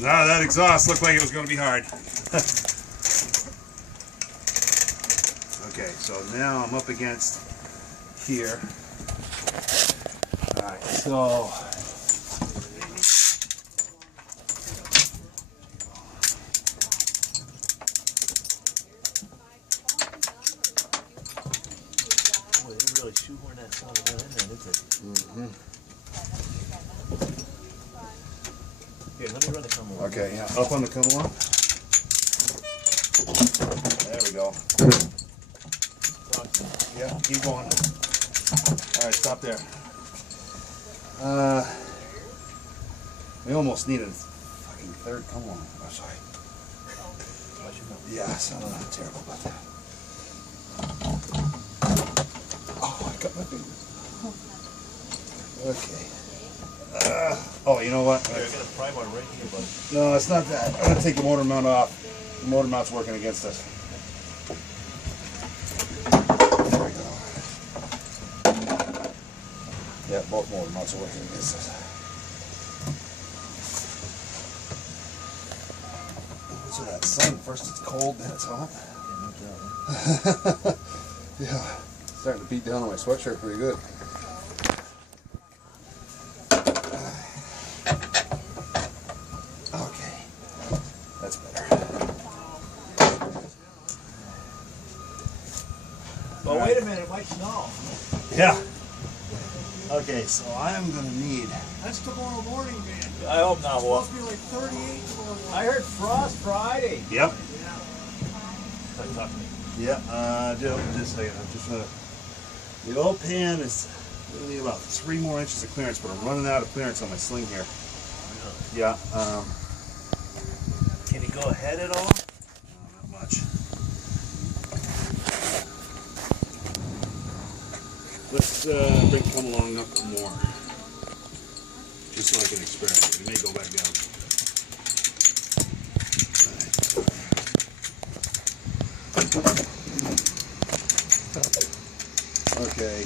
Now that exhaust looked like it was going to be hard. Okay, so now I'm up against here. Alright, so boy, they really shoehorn that son of a gun in there, didn't they? Here, let me run the come along. okay, yeah, up on the come along. There we go. Yeah, keep going. Alright, stop there. We almost needed a fucking third come along. Oh, sorry. Yeah, so I'm terrible about that. Oh, I got my finger. Okay. Oh, you know what? Here, I got a pry bar right here, bud. No, it's not that. I'm gonna take the motor mount off. The motor mount's working against us. There we go. Yeah, both motor mounts are working against us. So that sun, first it's cold, then it's hot. Yeah, no doubt, huh? Yeah, starting to beat down on my sweatshirt pretty good. Okay, that's better. Well, wait a minute, it might snow. Yeah. Okay, so I'm gonna need. That's tomorrow morning, man. I hope not, It's Wolf. supposed to be like 38 tomorrow morning. I heard Frost Friday. Yep. Talk to me. Yeah. Just a second. I'm just gonna. The old pan is really about 3 more inches of clearance, but I'm running out of clearance on my sling here. Yeah. Can you go ahead at all? Not much. Let's bring come along up more, just so I can experiment. We may go back down. All right. Okay.